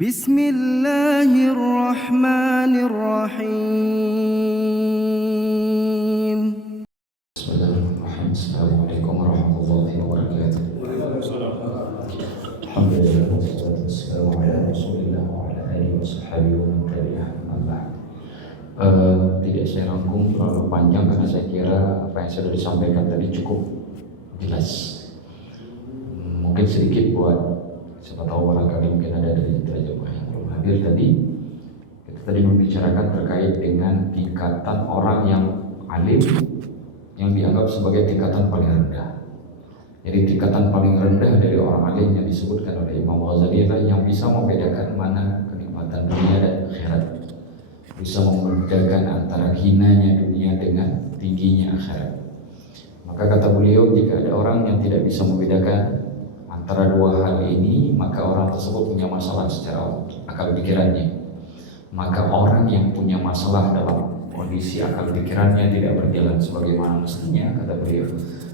Bismillahirrahmanirrahim. Bismillahirrahmanirrahim. Assalamualaikum warahmatullahi wabarakatuh. Alhamdulillah wassalatu wassalamu ala Rasulillah wa ala alihi washabbihi wa man tabi'ahum amma ba'd. Tidak saya rangkum terlalu panjang karena saya kira apa yang sudah disampaikan tadi cukup jelas. Mungkin sedikit buat siapa tahu barangkali mungkin ada dari jemaah yang belum hadir tadi. Kita tadi membicarakan terkait dengan tingkatan orang yang alim yang dianggap sebagai tingkatan paling rendah. Jadi tingkatan paling rendah dari orang alim yang disebutkan oleh Imam Ghazali adalah yang bisa membedakan mana kenikmatan dunia dan akhirat, bisa membedakan antara hinanya dunia dengan tingginya akhirat. Maka kata beliau, jika ada orang yang tidak bisa membedakan antara dua hal ini, maka orang tersebut punya masalah secara akal pikirannya. Maka orang yang punya masalah dalam kondisi akal pikirannya tidak berjalan sebagaimana mestinya, kata beliau,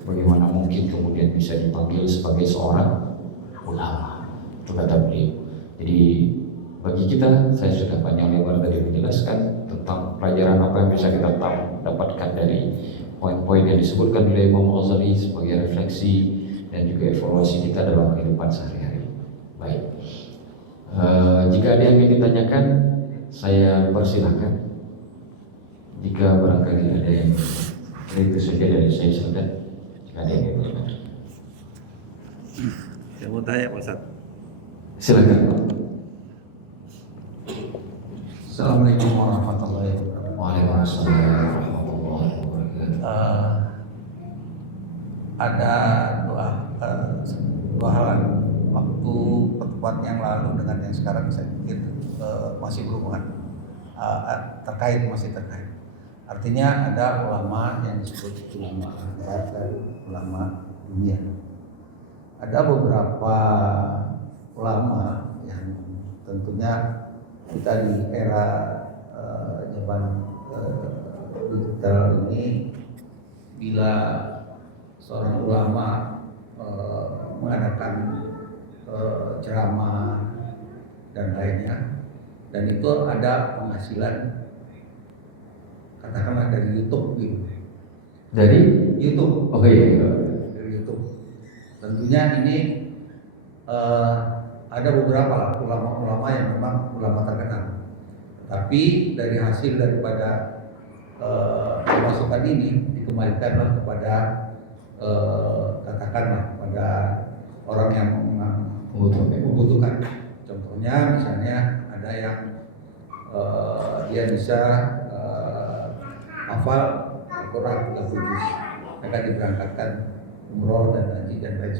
bagaimana mungkin kemudian bisa dipanggil sebagai seorang ulama? Itu kata beliau. Jadi bagi kita, saya sudah panjang lebar tadi menjelaskan tentang pelajaran apa yang bisa kita dapatkan dari poin-poin yang disebutkan oleh Imam Ghazali sebagai refleksi dan juga evaluasi kita dalam kehidupan sehari-hari. Baik, jika ada yang ingin ditanyakan, saya persilahkan. Jika barangkali ada yang itu saja dari saya, silakan. Jika ada yang ingin ditanyakan, saya mau tanya Pak Ustaz. silakan Pak. Assalamualaikum warahmatullahi wabarakatuh. Waalaikumsalam warahmatullahi wabarakatuh. Ada dua hal waktu pertemuan yang lalu dengan yang sekarang saya pikir masih berhubungan, masih terkait. Artinya ada ulama yang disebut ulama akhirat dan ulama dunia. Ada beberapa ulama yang tentunya kita di era zaman digital ini, bila seorang ulama mengadakan ceramah dan lainnya, dan itu ada penghasilan, katakanlah dari YouTube gitu. Dari YouTube. oke, Dari YouTube. Tentunya ini ada beberapa ulama-ulama yang memang ulama terkenal. Tapi dari hasil daripada pemasukan ini dikembalikanlah kepada katakanlah pada orang yang membutuhkan. Contohnya misalnya ada yang dia bisa hafal Al-Quran 30 juz, akan diberangkatkan umroh dan haji dan lain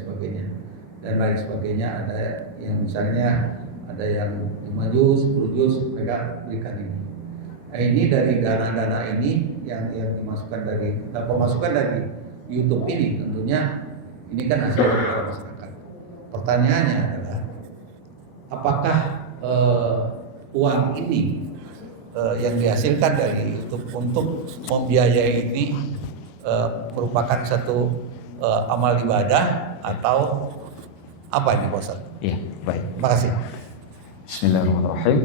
sebagainya. Ada yang misalnya ada yang 5 juz, 10 juz, mereka berikan ini. Nah, ini dari dana-dana ini yang dimasukkan dari pemasukan dari YouTube ini, tentunya ini kan hasil dari masyarakat. Pertanyaannya adalah apakah uang ini yang dihasilkan dari YouTube untuk membiayai ini merupakan satu amal ibadah atau apa ini Pak Ustaz? Iya, baik. Terima kasih. Bismillahirrahmanirrahim.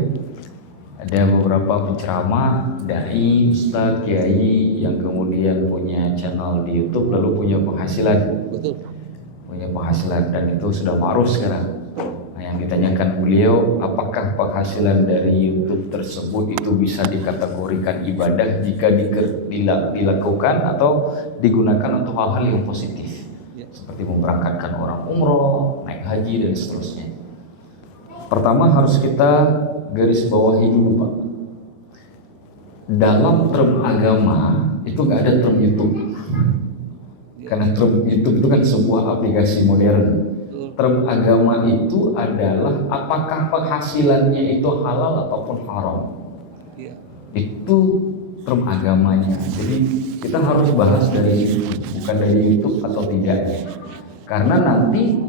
Ada beberapa penceramah, dai, ustaz, kiai yang kemudian punya channel di YouTube lalu punya penghasilan. Betul. Punya penghasilan dan itu sudah ma'ruf sekarang. Nah, yang ditanyakan beliau, apakah penghasilan dari YouTube tersebut itu bisa dikategorikan ibadah jika dilakukan atau digunakan untuk hal-hal yang positif, seperti memberangkatkan orang umroh, naik haji dan seterusnya. Pertama harus kita garis bawahi dulu Pak. Dalam term agama itu nggak ada term YouTube, karena term YouTube itu kan sebuah aplikasi modern. Term agama itu adalah apakah penghasilannya itu halal ataupun haram. Itu term agamanya. Jadi kita harus bahas dari situ, bukan dari YouTube atau tidaknya. Karena nanti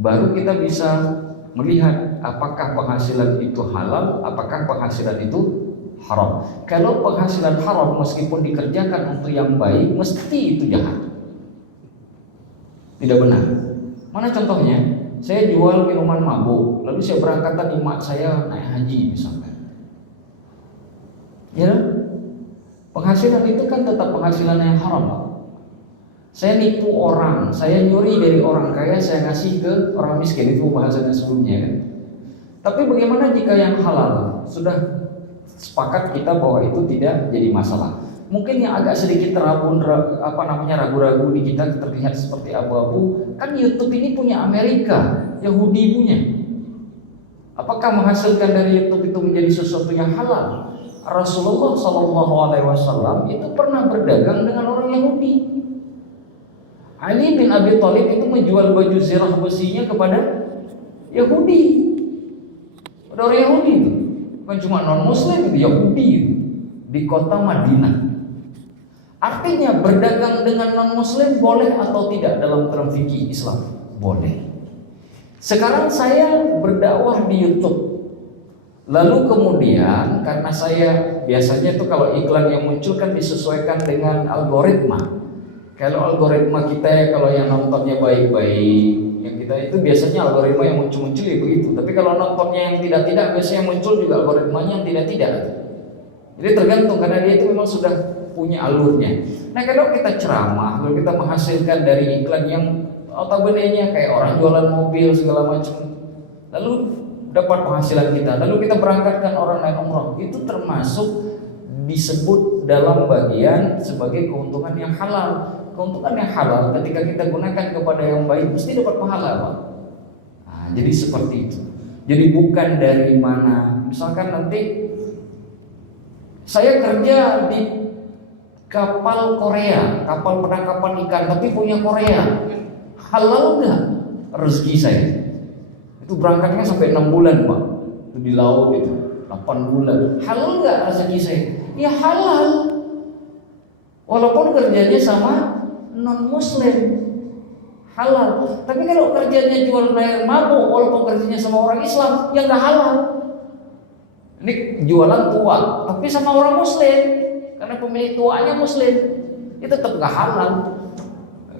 baru kita bisa melihat apakah penghasilan itu halal, apakah penghasilan itu haram. Kalau penghasilan haram meskipun dikerjakan untuk yang baik, mesti itu jahat. Tidak benar. Mana contohnya? saya jual minuman mabuk, lalu saya berangkatkan emak saya naik haji misalkan. Ya, penghasilan itu kan tetap penghasilan yang haram, Pak. Saya nipu orang, saya nyuri dari orang kaya, saya ngasih ke orang miskin, itu bahasanya sebelumnya kan. Tapi bagaimana jika yang halal? Sudah sepakat kita bahwa itu tidak jadi masalah. Mungkin yang agak sedikit ragu-ragu di kita terlihat seperti abu-abu, kan YouTube ini punya Amerika, Yahudi punya. Apakah menghasilkan dari YouTube itu menjadi sesuatu yang halal? Rasulullah SAW itu pernah berdagang dengan orang Yahudi. Ali bin Abi Thalib itu menjual baju zirah besinya kepada Yahudi. Ada orang Yahudi itu, bukan cuma non Muslim, itu Yahudi itu, di kota Madinah. Artinya berdagang dengan non Muslim boleh atau tidak dalam term fikih Islam? Boleh. Sekarang saya berdakwah di YouTube. Lalu kemudian karena saya biasanya itu kalau iklan yang muncul kan disesuaikan dengan algoritma. Kalau algoritma kita ya, kalau yang nontonnya baik-baik, yang kita itu biasanya algoritma yang muncul-muncul ya begitu. Tapi kalau nontonnya yang tidak-tidak, biasanya muncul juga algoritmanya yang tidak-tidak. Jadi tergantung karena dia itu memang sudah punya alurnya. Nah kalau kita ceramah, kalau kita menghasilkan dari iklan yang notabene-nya kayak orang jualan mobil segala macam, lalu dapat penghasilan kita, lalu kita berangkatkan orang naik umroh, itu termasuk disebut dalam bagian sebagai keuntungan yang halal. Keuntungan yang halal ketika kita gunakan kepada yang baik mesti dapat pahala, Pak. Nah, jadi seperti itu. Jadi bukan dari mana. Misalkan nanti saya kerja di kapal Korea, kapal penangkapan ikan, tapi punya Korea. Halal nggak rezeki saya? Itu berangkatnya sampai 6 bulan, Pak. Itu di laut itu 8 bulan. Halal nggak rezeki saya? Ya halal. Walaupun kerjanya sama non Muslim, halal. Tapi kalau kerjanya jual air mabuk, walaupun kerjanya sama orang Islam, ya nggak halal. Ini jualan tua, tapi sama orang Muslim, karena pemilik tuanya Muslim, itu tetap nggak halal.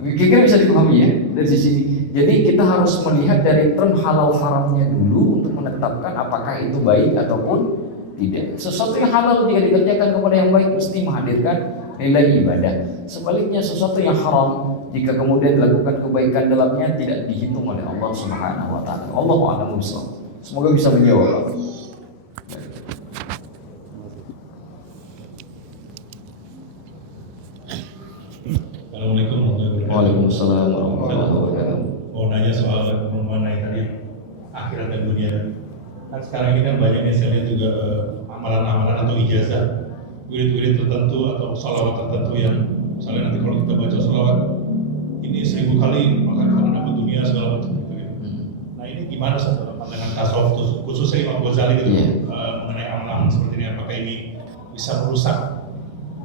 Kira-kira bisa dipahami ya dari sisi ini. Jadi kita harus melihat dari term halal haramnya dulu untuk menetapkan apakah itu baik ataupun tidak. Sesuatu yang halal jika dikerjakan kepada yang baik mesti menghadirkan nilai ibadah. Sebaliknya sesuatu yang haram jika kemudian dilakukan kebaikan dalamnya tidak dihitung oleh Allah Subhanahu wa taala. Allahu a'lam bishawab. Semoga bisa menjawab. Assalamualaikum warahmatullahi wabarakatuh. Waalaikumsalam warahmatullahi wabarakatuh. Mau nanya soal mengenai tadi akhirat dan dunia. Kan sekarang ini kan banyak yang saya lihat juga amalan-amalan atau ijazah, wirid-wirid tertentu atau sholawat tertentu yang misalnya nanti kalau kita baca sholawat ini 1000 kali maka akan dapat dunia segala macam gitu. Nah ini gimana pandangan tasawuf khususnya Imam Ghazali gitu mengenai amalan seperti ini, apakah ini bisa merusak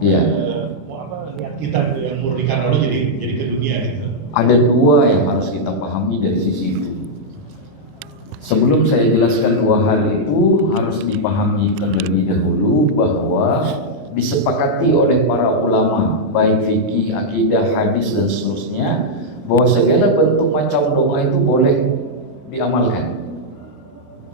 niat kita gitu, yang murni karena Allah jadi ke dunia gitu. Ada dua yang harus kita pahami dari sisi itu. Sebelum saya jelaskan dua hal itu, harus dipahami terlebih dahulu bahwa disepakati oleh para ulama baik fikih, akidah, hadis dan seterusnya bahwa segala bentuk macam doa itu boleh diamalkan.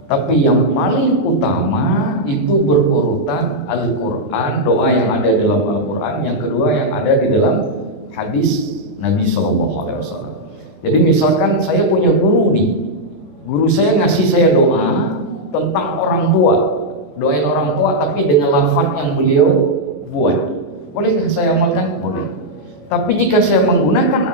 Tapi yang paling utama itu berurutan Al-Quran, doa yang ada dalam Al-Quran. Yang kedua yang ada di dalam hadis Nabi SAW. Jadi misalkan saya punya guru nih, guru saya ngasih saya doa tentang orang tua, doain orang tua tapi dengan lafaz yang beliau buat. Bolehkah saya amalkan? Boleh. Tapi jika saya menggunakan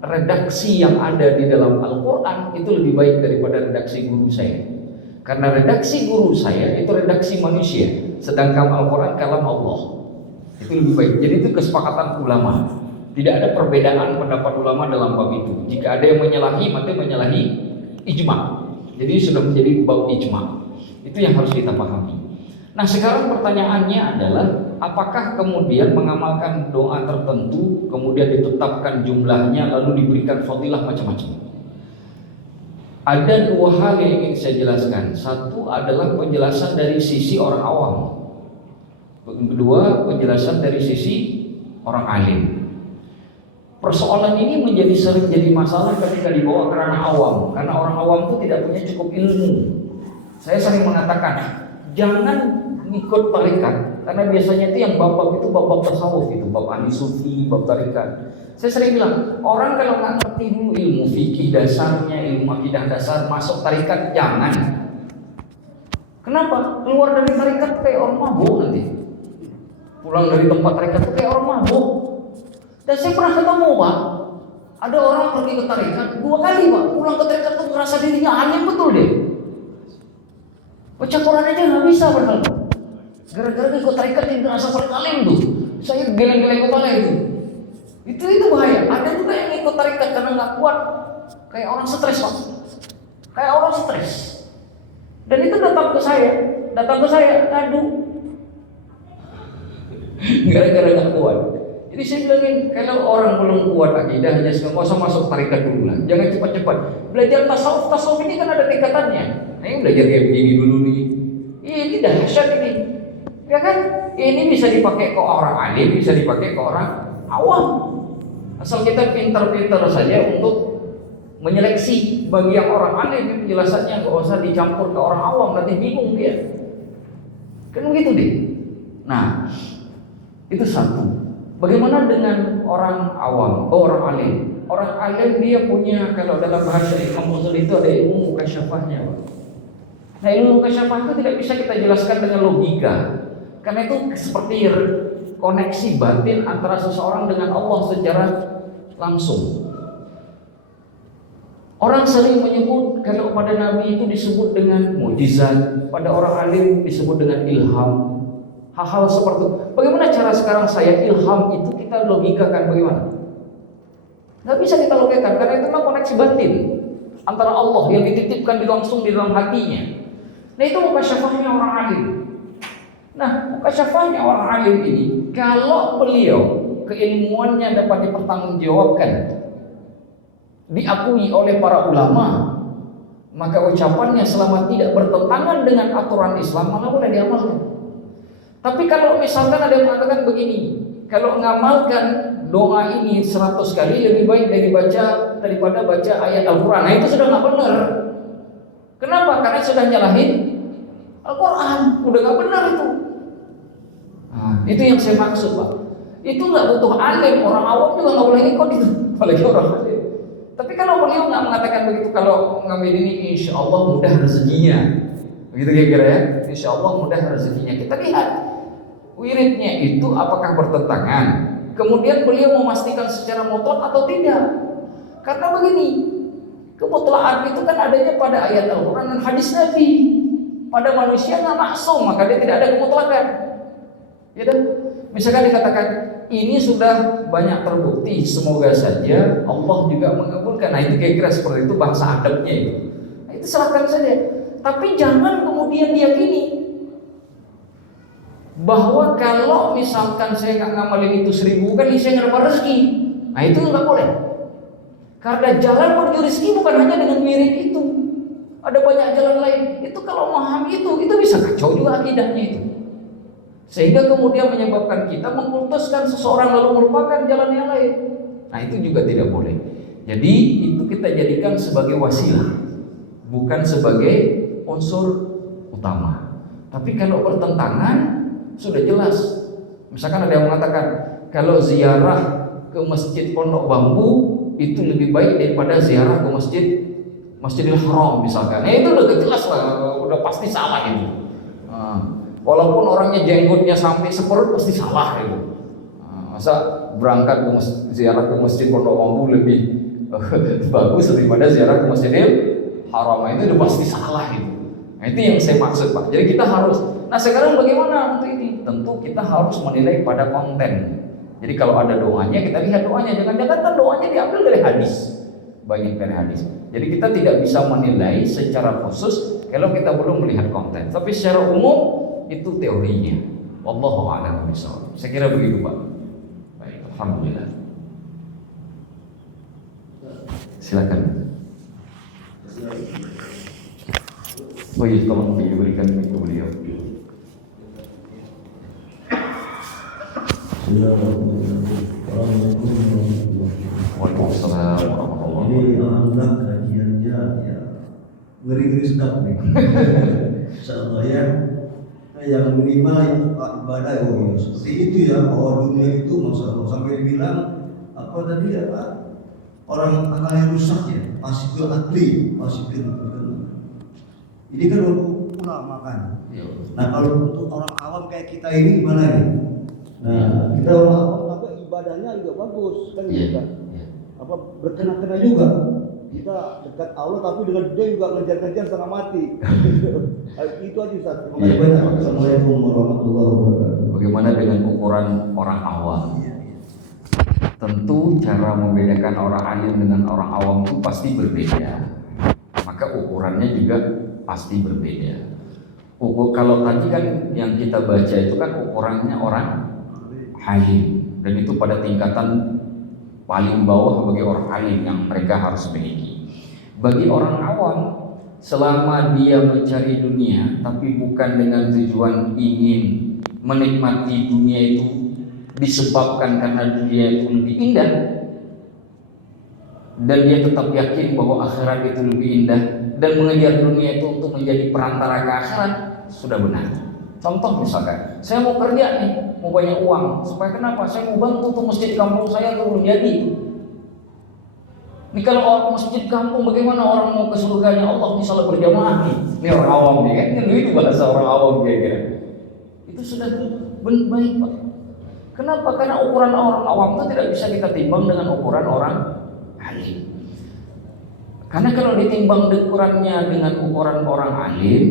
redaksi yang ada di dalam Al-Quran, itu lebih baik daripada redaksi guru saya. Karena redaksi guru saya itu redaksi manusia, sedangkan Al-Quran kalam Allah. Itu lebih baik. Jadi itu kesepakatan ulama. Tidak ada perbedaan pendapat ulama dalam bab itu. Jika ada yang menyalahi, maka menyalahi ijma. Jadi sudah menjadi bab ijma. Itu yang harus kita pahami. Nah sekarang pertanyaannya adalah, apakah kemudian mengamalkan doa tertentu, kemudian ditetapkan jumlahnya, lalu diberikan fadilah macam-macam? Ada dua hal yang ingin saya jelaskan. Satu adalah penjelasan dari sisi orang awam. Kedua, penjelasan dari sisi orang alim. persoalan ini menjadi sering jadi masalah ketika dibawa ke ranah awam, karena orang awam itu tidak punya cukup ilmu. Saya sering mengatakan, jangan ikut tarikat, karena biasanya itu yang bab-bab itu bab-bab tasawuf, itu bab ahli sufi, bab tarikat. Saya sering bilang, orang kalau nggak ngerti dulu ilmu fikih dasarnya, ilmu akidah dasar, masuk tarikat jangan. Kenapa? Keluar dari tarikat kayak orang mabuk nanti. Pulang dari tempat tarikat itu kayak orang mabuk. Dan saya pernah ketemu, Pak, ada orang pergi ke tarikat 2 kali, Pak. Pulang ke tarikat tuh merasa dirinya alim betul deh. Baca Quran aja nggak bisa padahal. Gara-gara ikut tarikat dia merasa paling alim tuh. Saya geleng-geleng kepala itu. Itu bahaya. Ada juga yang ikut tarikat karena nggak kuat, kayak orang stres, Pak. Kayak orang stres. Dan itu datang ke saya, aduh, gara-gara nggak kuat. Jadi saya bilangin, kalau orang belum kuat akidahnya, nggak usah masuk tarikat dulu lah. Jangan cepat-cepat. Belajar tasawuf ini kan ada tingkatannya. Nah, ini belajar kayak begini dulu nih. Ini dahsyat ini, ya kan? Ini bisa dipakai ke orang alim, bisa dipakai ke orang awam. Asal kita pintar-pintar saja untuk menyeleksi. Bagi yang orang alim penjelasannya nggak usah dicampur ke orang awam, nanti bingung dia. Kan begitu deh. Nah, itu satu. Bagaimana dengan orang awam, orang alim? Orang alim dia punya, kalau dalam bahasa Imam Ghazali itu ada ilmu mukasyafahnya. Nah, ilmu mukasyafah itu tidak bisa kita jelaskan dengan logika, karena itu seperti koneksi batin antara seseorang dengan Allah secara langsung. Orang sering menyebut kalau pada Nabi itu disebut dengan mukjizat, pada orang alim disebut dengan ilham. Hal-hal seperti itu. Bagaimana cara sekarang saya ilham itu kita logikakan bagaimana? Nggak bisa kita logikakan karena itu memang koneksi batin antara Allah yang dititipkan langsung di dalam hatinya. Nah, itu mukasyafahnya orang alim. Nah, mukasyafahnya orang alim ini, kalau beliau keilmuannya dapat dipertanggungjawabkan, diakui oleh para ulama, maka ucapannya selama tidak bertentangan dengan aturan Islam, maka boleh diamalkan. Tapi kalau misalkan ada yang mengatakan begini, kalau ngamalkan doa ini 100 kali lebih baik daripada baca ayat Al-Quran, nah itu sudah nggak benar. Kenapa? Karena sudah nyalahin Al-Quran, udah nggak benar itu. Nah, itu yang saya maksud, Pak. Itu nggak butuh alim, orang awam juga nggak boleh ikut itu, apalagi orang alim. Tapi kalau beliau nggak mengatakan begitu, kalau ngambil ini insya Allah mudah rezekinya, begitu kira-kira ya, insya Allah mudah rezekinya. Kita lihat wiridnya itu apakah bertentangan, kemudian beliau memastikan secara mutlak atau tidak. Karena begini, kemutlakan itu kan adanya pada ayat Al-Quran dan hadis Nabi. Pada manusia nggak maksum, maka dia tidak ada kemutlakan. Ya kan? Misalkan dikatakan ini sudah banyak terbukti, semoga saja Allah juga mengabulkan. Nah, itu kira-kira seperti itu bahasa adabnya itu. Nah, itu serahkan saja. Tapi jangan kemudian diyakini bahwa kalau misalkan saya nggak ngamalin itu 1000 kali saya nggak dapat rezeki. Nah, itu nggak boleh. Karena jalan menuju rezeki bukan hanya dengan mirip itu. Ada banyak jalan lain. Itu kalau memahami itu bisa kacau juga akidahnya itu. Sehingga kemudian menyebabkan kita mengkultuskan seseorang lalu melupakan jalan yang lain. Nah, itu juga tidak boleh. Jadi itu kita jadikan sebagai wasilah, bukan sebagai unsur utama. Tapi kalau bertentangan sudah jelas. Misalkan ada yang mengatakan kalau ziarah ke masjid Pondok Bambu itu lebih baik daripada ziarah ke Masjidil Haram misalkan. Nah, itu udah jelas lah, udah pasti salah itu. Walaupun orangnya jenggotnya sampai seperut pasti salah itu. Masa berangkat ke ziarah ke Masjid Pondok Bambu lebih bagus daripada ziarah ke Masjidil Haram, itu udah pasti salah itu. Nah, itu yang saya maksud, Pak. Jadi kita harus. Nah, sekarang bagaimana untuk ini? Tentu kita harus menilai pada konten. Jadi kalau ada doanya kita lihat doanya. Jangan-jangan kan doanya diambil dari hadis, banyak dari hadis. Jadi kita tidak bisa menilai secara khusus kalau kita belum melihat konten. Tapi secara umum itu teorinya. Wallahu a'lam bishawab. Saya kira begitu, Pak. Baik, alhamdulillah. Silakan. Oh iya, tolong diberikan ke beliau. Bismillahirrahmanirrahim. ngeri-ngeri sedap nih. Insyaallah ya. Yang minimal ibadah seperti itu ya, bahwa dunia itu masalah sampai dibilang apa tadi ya Pak, orang akalnya rusak ya, masih akli, masih ini kan untuk ulama kan. Nah kalau untuk orang awam kayak kita ini gimana nih? Nah kita orang awam tapi ibadahnya juga bagus kan kita. Apa berkena-kena juga. Kita dekat Allah tapi dengan dia juga ngejar-ngejar setengah mati. Itu aja Ustaz. Terima kasih banyak. Assalamualaikum warahmatullahi wabarakatuh. Bagaimana dengan ukuran orang awam? Tentu cara membedakan orang alim dengan orang awam itu pasti berbeda. Maka ukurannya juga pasti berbeda. Kalau tadi kan yang kita baca itu kan ukurannya orang alim, dan itu pada tingkatan paling bawah bagi orang alim yang mereka harus miliki. Bagi orang awam, selama dia mencari dunia tapi bukan dengan tujuan ingin menikmati dunia itu disebabkan karena dunia itu lebih indah, dan dia tetap yakin bahwa akhirat itu lebih indah dan mengejar dunia itu untuk menjadi perantara ke akhirat, sudah benar. Contoh misalkan, saya mau kerja nih, mau banyak uang, supaya kenapa? Saya mau bantu tuh masjid kampung saya tuh menjadi. Ini kalau orang masjid kampung, bagaimana orang mau ke surganya Allah misalnya berjamaah nih? Ini orang awam nih kan, itu bahasa orang awam kira-kira. Itu sudah baik Pak. Kenapa? Karena ukuran orang awam itu tidak bisa kita timbang dengan ukuran orang alim. Karena kalau ditimbang ukurannya dengan ukuran orang alim,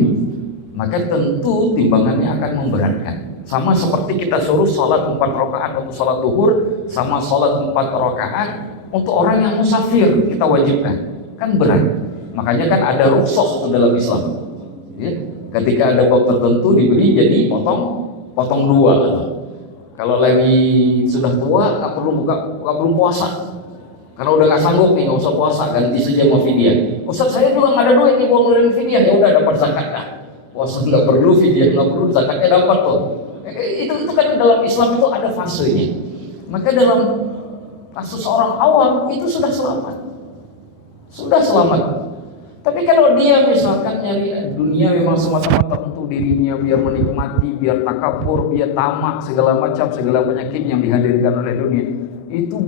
maka tentu timbangannya akan memberatkan. Sama seperti kita suruh sholat 4 rakaat untuk sholat duhur, sama sholat 4 rakaat untuk orang yang musafir kita wajibkan, kan berat. Makanya kan ada rukhsah dalam Islam. Ya, ketika ada bab tertentu diberi jadi potong 2. Kalau lagi sudah tua nggak perlu puasa. Kalau udah nggak sanggup nih nggak usah puasa, ganti saja mau fidyah. Ustaz saya juga nggak ada duit nih buat ngeluarin fidyah, ya udah dapat zakat dah. Puasa nggak perlu, fidyah nggak perlu, zakatnya dapat tuh. Itu kan dalam Islam itu ada fasenya. Maka dalam kasus orang awam itu sudah selamat. Tapi kalau dia misalkan nyari dunia memang semata-mata untuk dirinya, biar menikmati, biar takabur, biar tamak, segala macam, segala penyakit yang dihadirkan oleh dunia, itu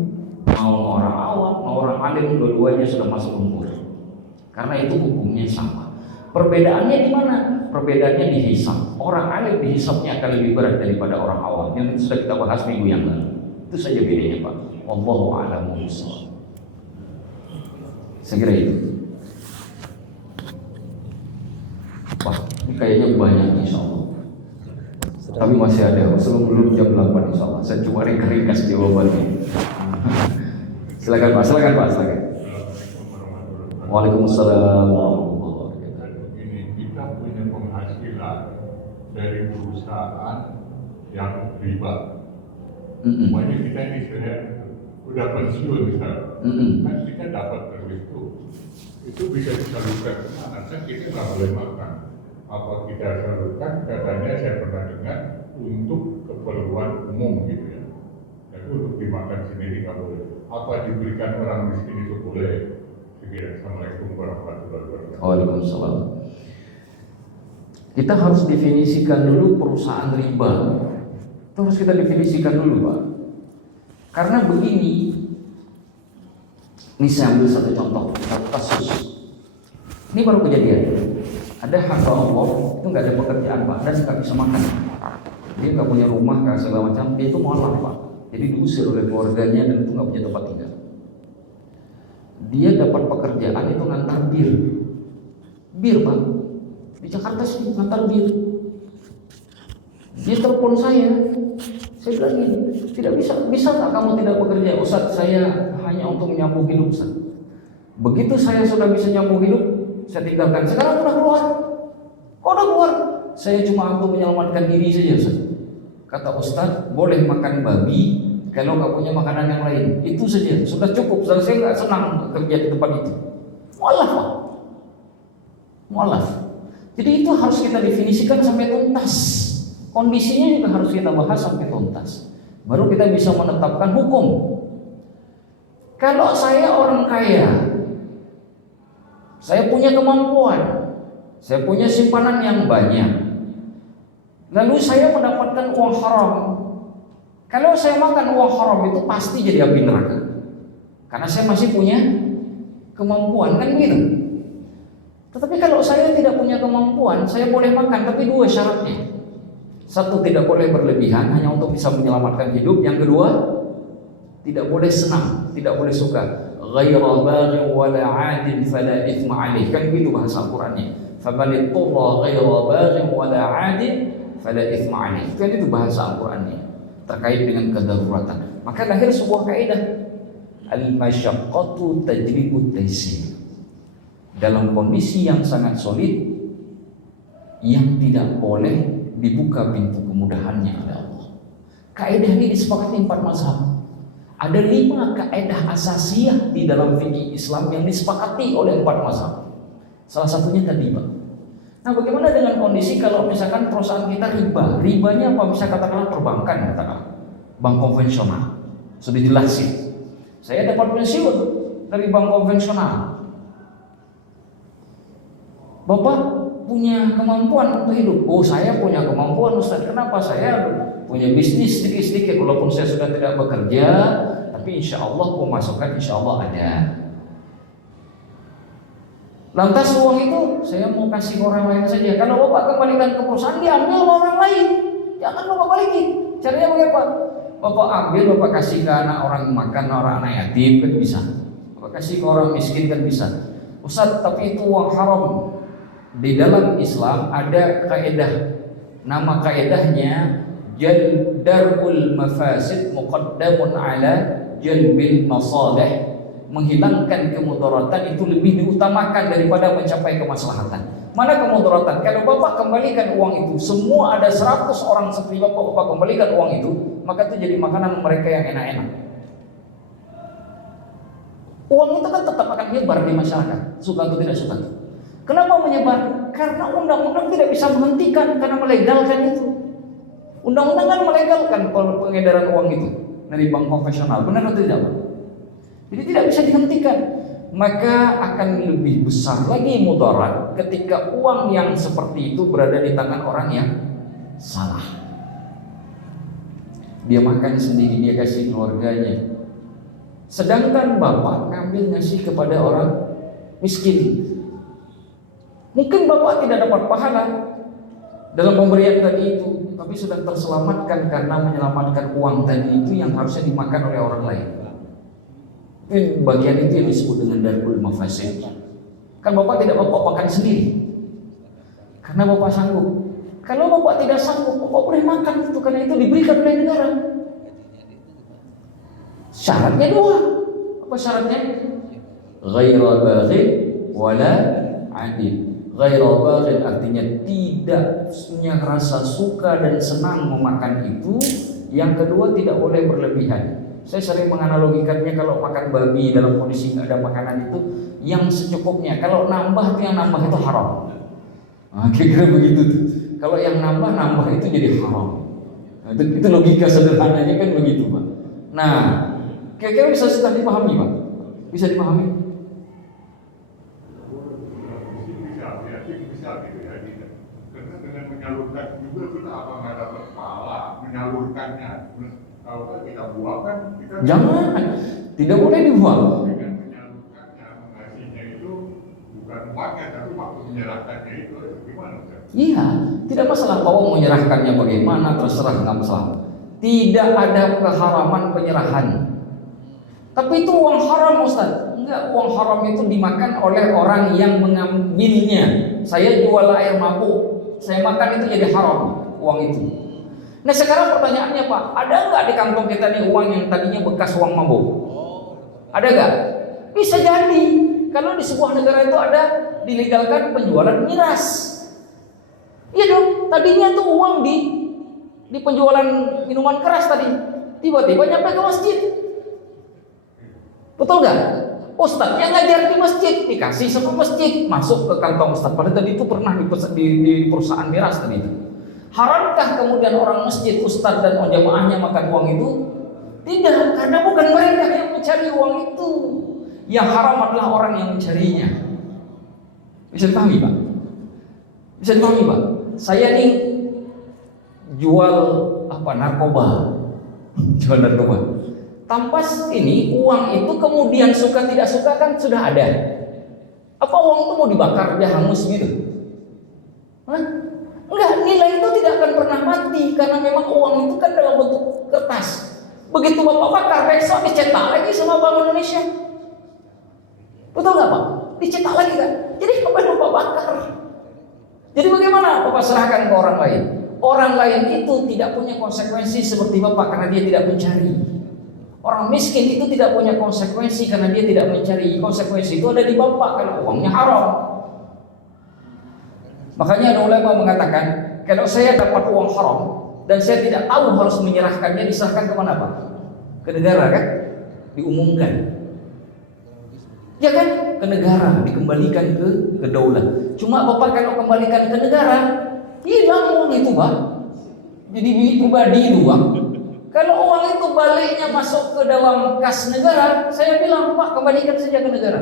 mau orang awam, mau orang alim, dua-duanya sudah masuk lumpur. Karena itu hukumnya sama. Perbedaannya di mana? Perbedaannya di hisab. Orang alim di hisabnya akan lebih berat daripada orang awam. Yang sudah kita bahas minggu yang lalu. Itu saja bedanya Pak. Wallahu a'lamu bishawab. Saya kira itu. Wah, ini kayaknya banyak insyaallah. Tapi masih ada sebelum jam 8 insyaallah. Saya cuma ringkas jawabannya. Silakan Pak. Waalaikumsalam warahmatullahi wabarakatuh. Begini, kita punya penghasilan dari perusahaan yang riba. Semuanya kita ini sebenarnya udah pensiun misalnya, kan kita dapat terus itu bisa disalurkan kemana? Kan kita nggak boleh makan. Apa kita salurkan? Katanya saya pernah dengar untuk keperluan umum gitu ya. Tapi untuk dimakan sendiri nggak boleh. Apa diberikan orang miskin itu boleh? Assalamualaikum warahmatullahi wabarakatuh. Waalaikumsalam. Kita harus definisikan dulu perusahaan riba. Itu harus kita definisikan dulu Pak. Karena begini, ini saya ambil satu contoh, satu kasus. Ini baru kejadian. Ada hamba Allah itu nggak ada pekerjaan Pak, dan nggak bisa makan. Dia nggak punya rumah, nggak segala macam. Dia itu mualaf Pak. Jadi diusir oleh keluarganya dan itu nggak punya tempat tinggal. Dia dapat pekerjaan itu ngantar bir Pak, di Jakarta sih ngantar bir. Dia telepon saya bilang gini, tidak bisa nggak kamu tidak bekerja? Ustaz, saya hanya untuk menyambung hidup Ustaz. Begitu saya sudah bisa nyambung hidup, saya tinggalkan. Sekarang udah keluar. Kok udah keluar? Saya cuma untuk menyelamatkan diri saja Ustaz. Kata Ustaz, boleh makan babi kalau nggak punya makanan yang lain. Itu saja, sudah cukup. Saya nggak senang kerja di tempat itu. Mualaf Pak. Mualaf. Jadi itu harus kita definisikan sampai tuntas. Kondisinya juga harus kita bahas sampai tuntas. Baru kita bisa menetapkan hukum. Kalau saya orang kaya, Saya punya kemampuan, saya punya simpanan yang banyak. Lalu saya mendapatkan uang haram. Kalau saya makan uang haram itu pasti jadi api neraka. Karena saya masih punya kemampuan, kan gitu. Tetapi kalau saya tidak punya kemampuan, saya boleh makan, tapi dua syaratnya. Satu, tidak boleh berlebihan hanya untuk bisa menyelamatkan hidup. Yang kedua, tidak boleh senang, tidak boleh suka. Ghaira baghin wala 'adin fala ithma 'alaih. Kan begitu bahasa Al-Qur'annya. Faman ittara ghaira baghin wala 'adin fala ithma 'alaih. Kan itu bahasa Al-Qur'annya terkait dengan kedaruratan. Maka lahir sebuah kaidah, al-masyaqqatu tajlibut taysir. Dalam kondisi yang sangat sulit, yang tidak boleh dibuka pintu kemudahannya oleh Allah. Kaidah ini disepakati 4 mazhab. Ada 5 kaidah asasiyah di dalam fikih Islam yang disepakati oleh 4 mazhab. Salah satunya tadi, Pak. Nah, bagaimana dengan kondisi kalau misalkan perusahaan kita riba? Ribanya apa? Bisa katakanlah perbankan, katakanlah bank konvensional. Sudah jelasin. Saya dapat pensiun dari bank konvensional. Bapak punya kemampuan untuk hidup. Oh, saya punya kemampuan, Ustaz. Kenapa? Saya punya bisnis sedikit-sedikit, walaupun saya sudah tidak bekerja, tapi insya Allah pemasukan insya Allah ada. Lantas uang itu saya mau kasih ke orang lain saja. Kalau Bapak kembalikan ke perusahaan, diambil oleh orang lain. Jangan Bapak balikin. Caranya bagaimana? Bapak ambil, Bapak kasih ke anak orang makan, orang anak yatim, kan bisa. Bapak kasih ke orang miskin, kan bisa. Ustaz, tapi itu uang haram. Di dalam Islam ada kaidah, nama kaidahnya darul mafasid muqaddamun ala jalbil masalih. Menghilangkan kemudaratan itu lebih diutamakan daripada mencapai kemaslahatan. Mana kemudaratan? Kalau Bapak kembalikan uang itu, semua ada 100 orang seperti Bapak kembalikan uang itu, maka itu jadi makanan mereka yang enak-enak. Uang itu kan tetap akan menyebar di masyarakat, suka atau tidak suka. Kenapa menyebar? Karena undang-undang tidak bisa menghentikan, karena melegalkan itu. Undang-undang kan melegalkan pengedaran uang itu dari bank konvensional, benar atau tidak, Pak? Jadi tidak bisa dihentikan. Maka akan lebih besar lagi mudarat ketika uang yang seperti itu berada di tangan orang yang salah. Dia makan sendiri, dia kasih keluarganya. Sedangkan Bapak ngambil ngasih kepada orang miskin. Mungkin Bapak tidak dapat pahala dalam pemberian tadi itu, tapi sudah terselamatkan karena menyelamatkan uang tadi itu yang harusnya dimakan oleh orang lain. Bagian itu yang disebut dengan darul mafasid. Kan Bapak tidak Bapak makan sendiri karena Bapak sanggup. Kalau Bapak tidak sanggup, Bapak boleh makan itu karena itu diberikan oleh negara. Syaratnya 2. Apa syaratnya? Ghaira baghin wala 'adil. Ghaira baghin artinya tidak punya rasa suka dan senang memakan itu. Yang kedua, tidak boleh berlebihan. Saya sering menganalogikannya kalau makan babi dalam kondisi nggak ada makanan itu yang secukupnya. Kalau nambah itu yang nambah itu haram. Nah, kira-kira begitu tuh. Kalau yang nambah itu jadi haram. Nah, itu logika sederhananya kan begitu, Pak. Nah, kira-kira bisa sudah dipahami, Pak? Bisa dipahami? Bisa gitu ya. Karena dengan menyalurkan juga kita apa nggak dapat pahala menyalurkannya. Kalau kita buang kan kita Jangan, tidak boleh dibuang. dengan menyalurkannya, mengasihnya itu bukan uangnya tapi waktu menyerahkannya itu gimana? Iya, tidak masalah kalau menyerahkannya bagaimana, terserah, nggak masalah. Tidak ada keharaman penyerahan. Tapi itu uang haram, Ustaz. Enggak, uang haram itu dimakan oleh orang yang mengambilnya. Saya jual air mabuk, saya makan itu jadi haram uang itu. Nah sekarang pertanyaannya, Pak, ada nggak di kantong kita nih uang yang tadinya bekas uang mabuk? Ada nggak? Bisa jadi. Kalau di sebuah negara itu ada dilegalkan penjualan miras. Iya dong, tadinya tuh uang di penjualan minuman keras tadi, tiba-tiba nyampe ke masjid. Betul nggak? Ustadz yang ngajar di masjid dikasih sama masjid masuk ke kantong Ustadz. Padahal tadi itu pernah di perusahaan miras tadi itu. Haramkah kemudian orang masjid, ustadz dan jamaahnya makan uang itu? Tidak, karena bukan mereka yang mencari uang itu. Yang haram adalah orang yang mencarinya. Bisa dipahami Pak? Bisa dipahami Pak? Saya nih jual narkoba. Jual narkoba. Tanpa ini uang itu kemudian suka tidak suka kan sudah ada. Apa uang itu mau dibakar dia hangus gitu? Hah? Enggak, nilai itu tidak akan pernah mati karena memang uang itu kan dalam bentuk kertas. Begitu Bapak bakar, besok dicetak lagi sama Bank Indonesia. Betul nggak Pak? Dicetak lagi kan? Jadi apa yang Bapak bakar? Jadi bagaimana Bapak serahkan ke orang lain? Orang lain itu tidak punya konsekuensi seperti Bapak karena dia tidak mencari. Orang miskin itu tidak punya konsekuensi karena dia tidak mencari. Konsekuensi itu ada di Bapak karena uangnya haram. Makanya ada ulama mengatakan, kalau saya dapat uang haram dan saya tidak tahu harus menyerahkannya, diserahkan kemana Pak? Ke negara kan? Diumumkan. Ya kan? Ke negara, dikembalikan ke daulah. Cuma Bapak kalau kembalikan ke negara, hilang uang itu Pak. Jadi milik pribadi itu Pak. Kalau uang itu baliknya masuk ke dalam kas negara, saya bilang Pak kembalikan saja ke negara.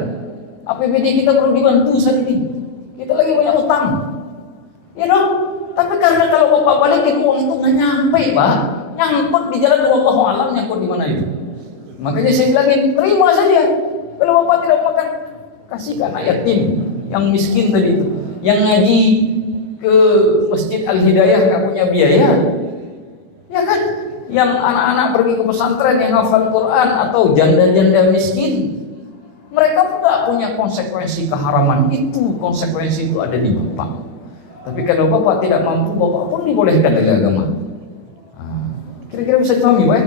APBD kita perlu dibantu saat ini. Kita lagi banyak utang. You know? Tapi karena kalau Bapak balikin uang itu nggak nyampe Pak, nyangkut di jalan wallahu alam, nyangkut di mana itu. Makanya saya bilangin terima saja. Kalau Bapak tidak makan, kasih ke anak yatim yang miskin tadi itu, yang ngaji ke Masjid Al-Hidayah nggak punya biaya, ya kan? Yang anak-anak pergi ke pesantren yang hafal Quran atau janda-janda miskin, mereka pun nggak punya konsekuensi keharaman itu. Konsekuensi itu ada di Bapak. Tapi kalau Bapak tidak mampu, Bapak pun dibolehkan dari agama. Kira-kira bisa dipahami, Pak?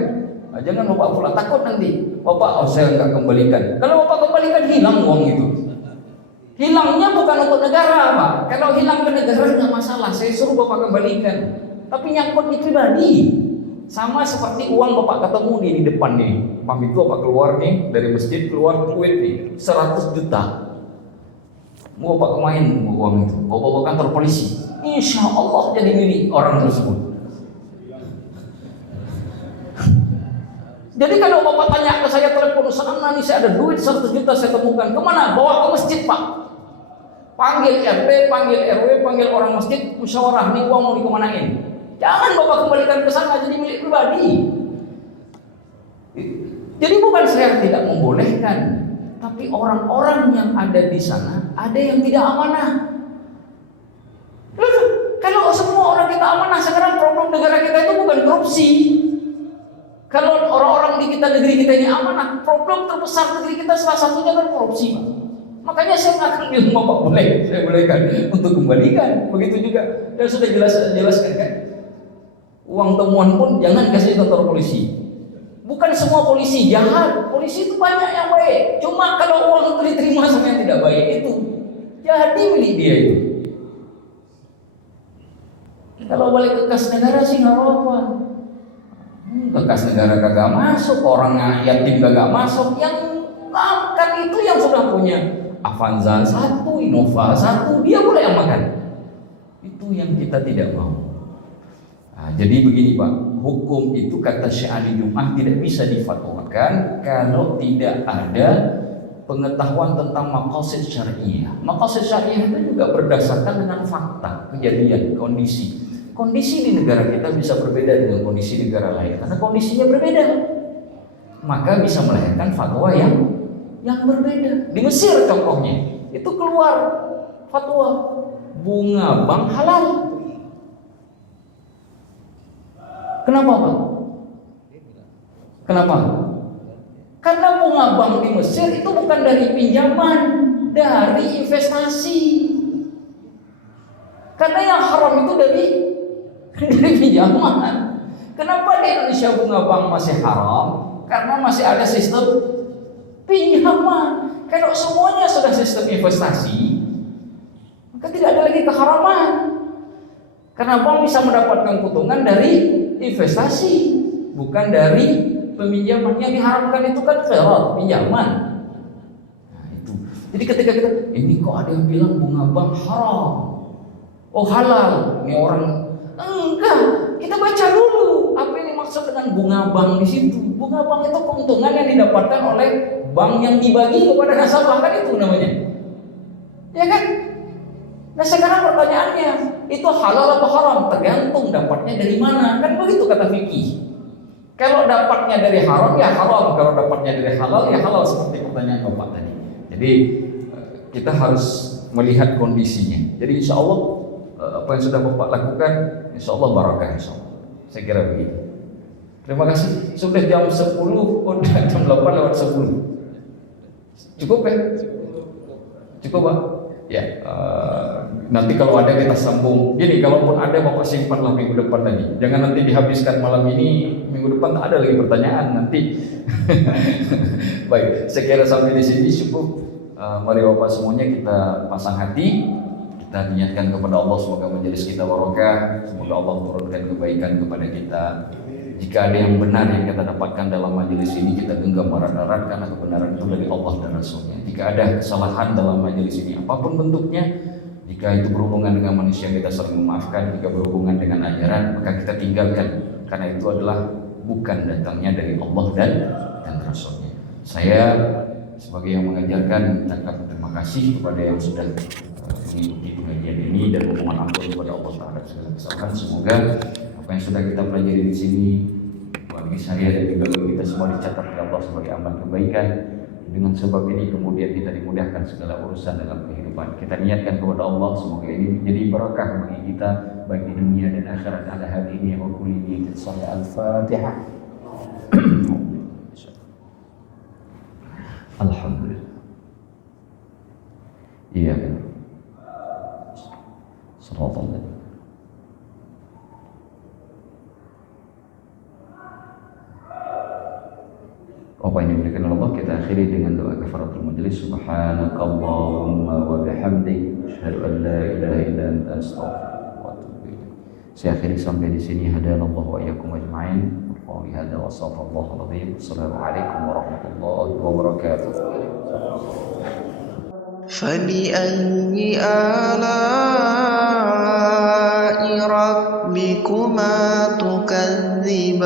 Jangan Bapak pula takut nanti. Bapak, saya nggak kembalikan. Kalau Bapak kembalikan, hilang uang itu. Hilangnya bukan untuk negara, Pak. Kalau hilang ke negara nggak masalah, saya suruh Bapak kembalikan. Tapi nyangkut di pribadi. Sama seperti uang Bapak ketemu di depan nih. Itu Bapak keluar nih dari masjid, keluar duit nih 100 juta. Mau Bapak kemain uang itu, bawa kantor polisi, insya Allah jadi milik orang tersebut. Jadi kalau Bapak tanya ke saya telepon, sana nih saya ada duit 100 juta saya temukan, kemana? Bawa ke masjid Pak. Panggil RT, panggil RW, panggil orang masjid, musyawarah nih uang mau dikemanain. Jangan Bapak kembalikan ke sana jadi milik pribadi. Jadi bukan saya tidak membolehkan, tapi orang-orang yang ada di sana ada yang tidak amanah. Kalau semua orang kita amanah, sekarang problem negara kita itu bukan korupsi. Kalau orang-orang di kita negeri kita ini amanah, problem terbesar negeri kita salah satunya kan korupsi. Makanya saya nggak akan bilang Bapak boleh, saya bolehkan untuk kembalikan. Begitu juga dan sudah jelaskan kan. Uang temuan pun jangan kasih kantor polisi. Bukan semua polisi jahat, polisi itu banyak yang baik. Cuma kalau uang itu diterima sama yang tidak baik itu jadi milik dia itu. Kalau balik ke kas negara sih nggak apa-apa. Ke kas negara kagak masuk, orang yatim kagak masuk. Yang makan itu yang sudah punya Avanza 1, Innova 1, dia boleh yang makan. Itu yang kita tidak mau. Nah, jadi begini Pak, hukum itu kata Syekh Ali Jum'ah tidak bisa difatwakan kalau tidak ada pengetahuan tentang maqasid syariah. Maqasid syariah itu juga berdasarkan dengan fakta, kejadian, kondisi. Kondisi di negara kita bisa berbeda dengan kondisi negara lain karena kondisinya berbeda. Maka bisa melahirkan fatwa yang berbeda. Di Mesir contohnya, itu keluar fatwa bunga bank halal. Kenapa Pak? Kenapa? Karena bunga bank di Mesir itu bukan dari pinjaman, dari investasi. Karena yang haram itu dari pinjaman. Kenapa di Indonesia bunga bank masih haram? Karena masih ada sistem pinjaman. Kalau semuanya sudah sistem investasi, maka tidak ada lagi keharaman. Karena bank bisa mendapatkan keuntungan dari investasi, bukan dari peminjaman. Yang diharamkan itu kan qirad, pinjaman. Nah, itu. Jadi ketika kita, ini kok ada yang bilang bunga bank haram, oh halal, ini orang enggak. Kita baca dulu apa yang dimaksud dengan bunga bank di situ. Bunga bank itu keuntungan yang didapatkan oleh bank yang dibagi kepada nasabah, kan itu namanya. Ya kan? Nah sekarang pertanyaannya, itu halal atau haram? Tergantung dapatnya dari mana. Kan begitu kata fikih. Kalau dapatnya dari haram ya haram, kalau dapatnya dari halal ya halal, seperti pertanyaan Bapak tadi. Jadi kita harus melihat kondisinya. Jadi insya Allah apa yang sudah Bapak lakukan, insya Allah barakah, insya Allah. Saya kira begitu. Terima kasih. Sudah jam 10, udah jam 8 lewat 10. Cukup ya? Cukup Pak? Ya, nanti kalau ada kita sambung. Gini, kalaupun ada Bapak simpanlah minggu depan lagi. Jangan nanti dihabiskan malam ini, minggu depan tak ada lagi pertanyaan nanti. Baik, saya kira sampai di sini cukup. Mari Bapak semuanya kita pasang hati, kita niatkan kepada Allah semoga majelis kita barokah, semoga Allah turunkan kebaikan kepada kita. Jika ada yang benar yang kita dapatkan dalam majelis ini, kita genggam erat-erat karena kebenaran itu dari Allah dan Rasulnya. Jika ada kesalahan dalam majelis ini, apapun bentuknya, jika itu berhubungan dengan manusia, kita saling memaafkan. Jika berhubungan dengan ajaran, maka kita tinggalkan, karena itu adalah bukan datangnya dari Allah dan Rasulnya. Saya sebagai yang mengajarkan mengucapkan terima kasih kepada yang sudah mengikuti pengajian ini dan memohon ampun kepada Allah terhadap segala kesalahan. Semoga apa yang sudah kita pelajari di sini bagi saya dan juga bagi kita semua dicatat oleh Allah sebagai amal kebaikan. Dengan sebab ini kemudian kita dimudahkan segala urusan dalam kehidupan. Kita niatkan kepada Allah semoga ini menjadi barakah bagi kita baik di dunia dan akhirat. Ala hadhihi wa kulli niyatin salih. Al-Fatihah. Alhamdulillah. Iya kan. Sallallahu. Apa yang diberikan oleh Allah kita akhiri dengan doa kafaratul majelis. Subhanakallahumma wa bihamdik, asyhadu an la ilaha illa anta, astaghfiruka wa atubu ilaik. Saya akhiri sampai di sini. Hadanallahu wa iyyakum ajma'in. Wa bi hadza wa sallallahu alaihi. Assalamualaikum warahmatullahi wabarakatuh. فبأي آلاء ربكما تكذبان